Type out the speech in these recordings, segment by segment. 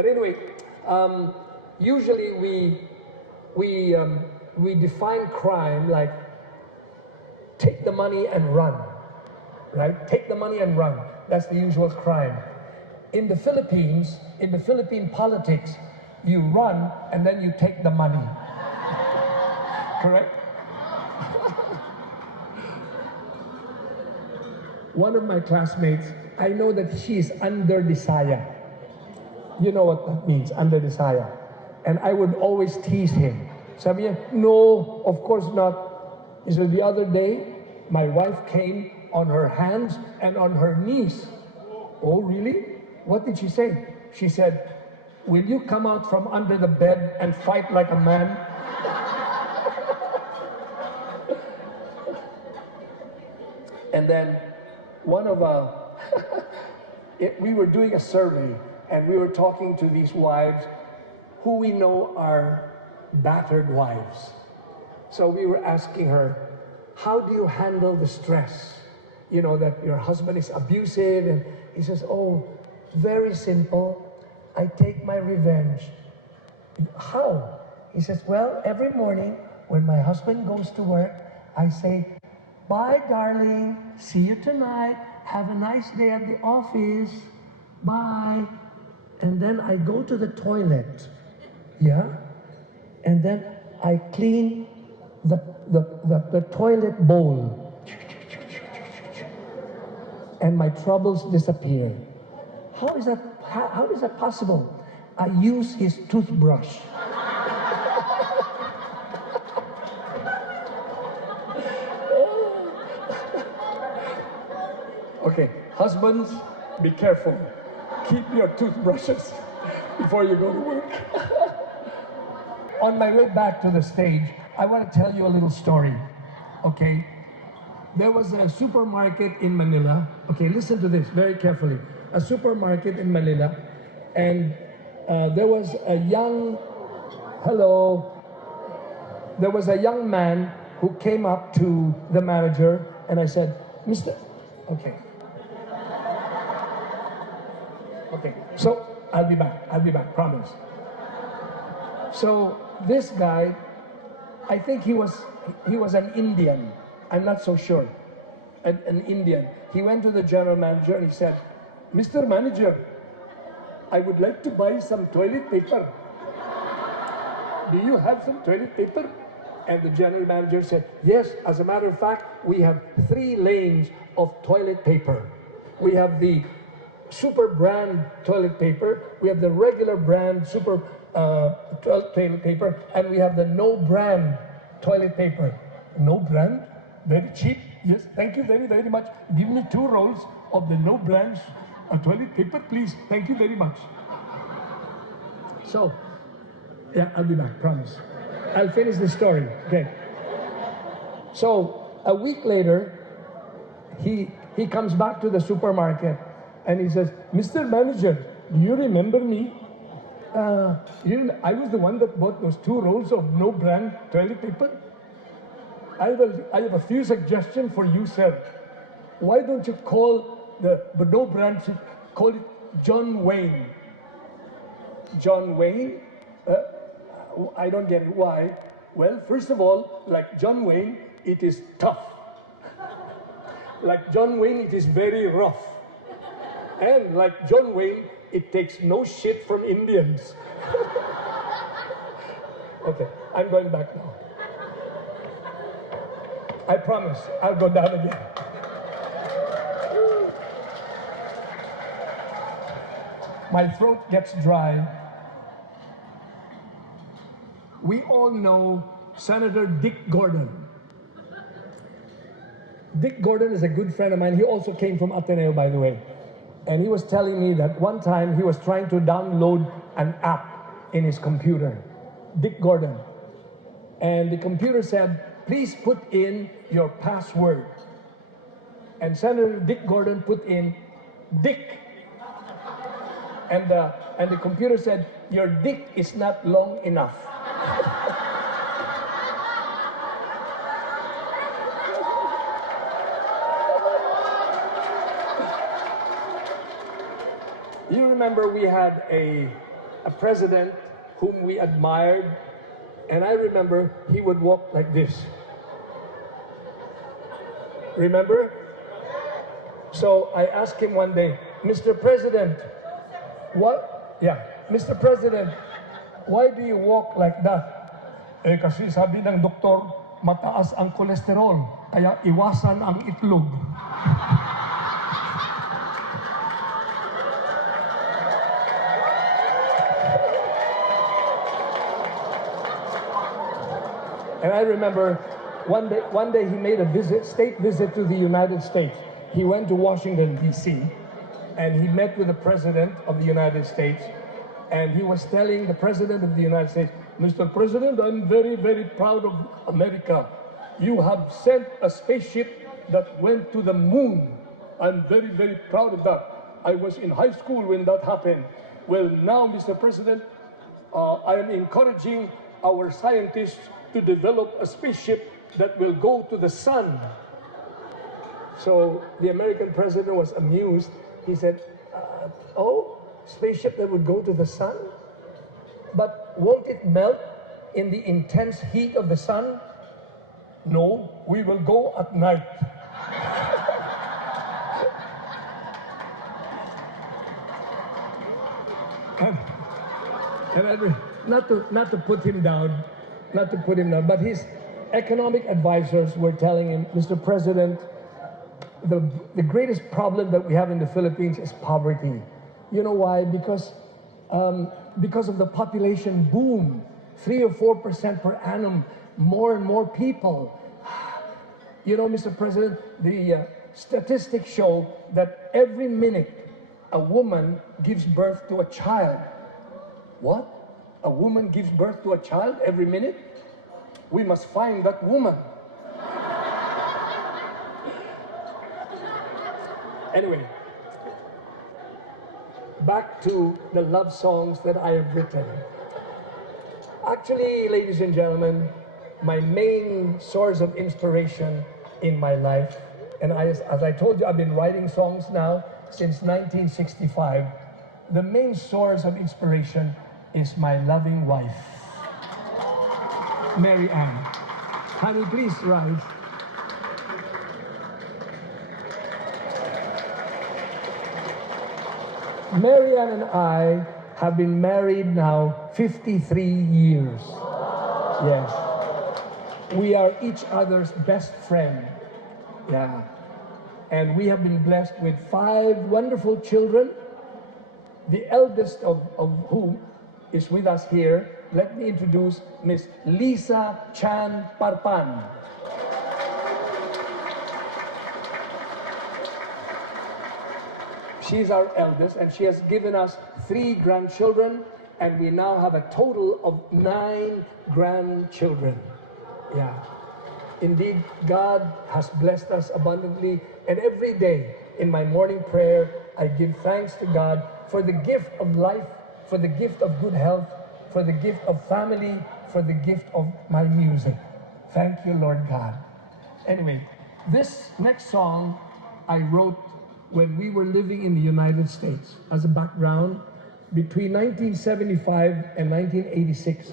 But anyway, usually we define crime like take the money and run, right? Take the money and run. That's the usual crime. In the Philippines, in the Philippine politics, you run and then you take the money. Correct? One of my classmates, I know that she is under desire. You know what that means, under desire. And I would always tease him. Sabi niya, no, of course not. He said, the other day, my wife came on her hands and on her knees. Oh, really? What did she say? She said, will you come out from under the bed and fight like a man? And then one of we were doing a survey and we were talking to these wives who we know are battered wives. So we were asking her, how do you handle the stress? You know, that your husband is abusive. And he says, oh, very simple. I take my revenge. How? He says, well, every morning when my husband goes to work, I say, bye, darling. See you tonight. Have a nice day at the office. Bye. And then I go to the toilet. Yeah? And then I clean the toilet bowl. And my troubles disappear. How is that possible? I use his toothbrush. Okay, husbands, be careful. Keep your toothbrushes before you go to work. On my way back to the stage, I want to tell you a little story. Okay, there was a supermarket in Manila. Okay, listen to this very carefully. A supermarket in Manila, and there was a young man who came up to the manager, and I said, Mr. Okay, so I'll be back, promise. So this guy, I think he was an Indian, I'm not so sure, an Indian. He went to the general manager and he said, Mr. Manager, I would like to buy some toilet paper. Do you have some toilet paper? And the general manager said, yes, as a matter of fact, we have 3 lanes of toilet paper. We have the super brand toilet paper, we have the regular brand super toilet paper, and we have the no brand toilet paper. No brand? Very cheap? Yes, thank you very, very much. Give me 2 rolls of the no brand toilet paper, please. Thank you very much. So, yeah, I'll be back, promise. I'll finish the story, okay. So, a week later, he comes back to the supermarket and he says, Mr. Manager, do you remember me? I was the one that bought those 2 rolls of no brand toilet paper. I have a few suggestions for you, sir. Why don't you call the no brand, call it John Wayne. John Wayne? I don't get it. Why? Well, first of all, like John Wayne, it is tough. Like John Wayne, it is very rough. And like John Wayne, it takes no shit from Indians. Okay, I'm going back now. I promise, I'll go down again. My throat gets dry. We all know Senator Dick Gordon. Dick Gordon is a good friend of mine. He also came from Ateneo, by the way. And he was telling me that one time he was trying to download an app in his computer. Dick Gordon. And the computer said, please put in your password. And Senator Dick Gordon put in Dick. And the computer said, your dick is not long enough. You remember we had a a president whom we admired, and I remember he would walk like this. Remember? So I asked him one day, Mr. President, what? Yeah, Mr. President, why do you walk like that? Eh kasi sabi ng doktor, mataas ang kolesterol, kaya iwasan ang itlog. And I remember one day he made a state visit to the United States. He went to Washington, D.C., and he met with the President of the United States, and he was telling the President of the United States, Mr. President, I'm very, very proud of America. You have sent a spaceship that went to the moon. I'm very, very proud of that. I was in high school when that happened. Well, now, Mr. President, I am encouraging our scientists to develop a spaceship that will go to the sun. So the American president was amused. He said, oh, spaceship that would go to the sun? But won't it melt in the intense heat of the sun? No, we will go at night. Not to put him down, but his economic advisors were telling him, Mr. President, the greatest problem that we have in the Philippines is poverty. You know why? Because of the population boom, 3 or 4% per annum, more and more people. You know, Mr. President, the statistics show that every minute a woman gives birth to a child. What? A woman gives birth to a child every minute? We must find that woman. Anyway, back to the love songs that I have written. Actually, ladies and gentlemen, my main source of inspiration in my life, and as I told you, I've been writing songs now since 1965. The main source of inspiration is my loving wife, Mary Ann. Honey, please rise. Mary Ann and I have been married now 53 years. Yes. We are each other's best friend. Yeah. And we have been blessed with 5 wonderful children, the eldest of whom is with us here. Let me introduce Miss Lisa Chan Parpan. She's our eldest, and she has given us 3 grandchildren, and we now have a total of 9 grandchildren. Yeah. Indeed, God has blessed us abundantly, and every day in my morning prayer, I give thanks to God for the gift of life, for the gift of good health, for the gift of family, for the gift of my music. Thank you, Lord God. Anyway, this next song I wrote when we were living in the United States. As a background, between 1975 and 1986,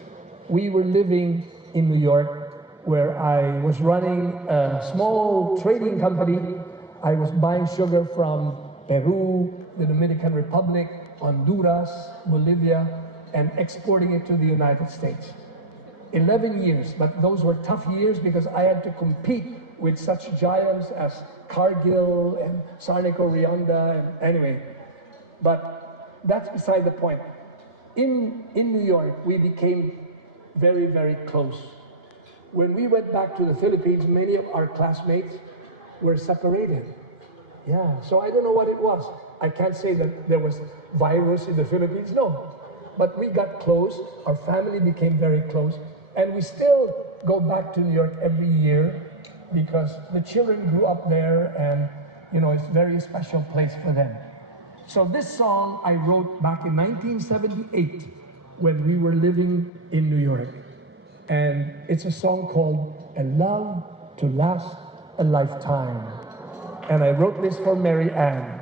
we were living in New York, where I was running a small trading company. I was buying sugar from Peru, the Dominican Republic, Honduras, Bolivia, and exporting it to the United States. 11 years, but those were tough years because I had to compete with such giants as Cargill and Sarnico Rionda, and anyway. But that's beside the point. In New York, we became very, very close. When we went back to the Philippines, many of our classmates were separated. Yeah, so I don't know what it was. I can't say that there was virus in the Philippines, no. But we got close, our family became very close, and we still go back to New York every year because the children grew up there, and you know, it's a very special place for them. So this song I wrote back in 1978 when we were living in New York. And it's a song called A Love to Last a Lifetime. And I wrote this for Mary Ann.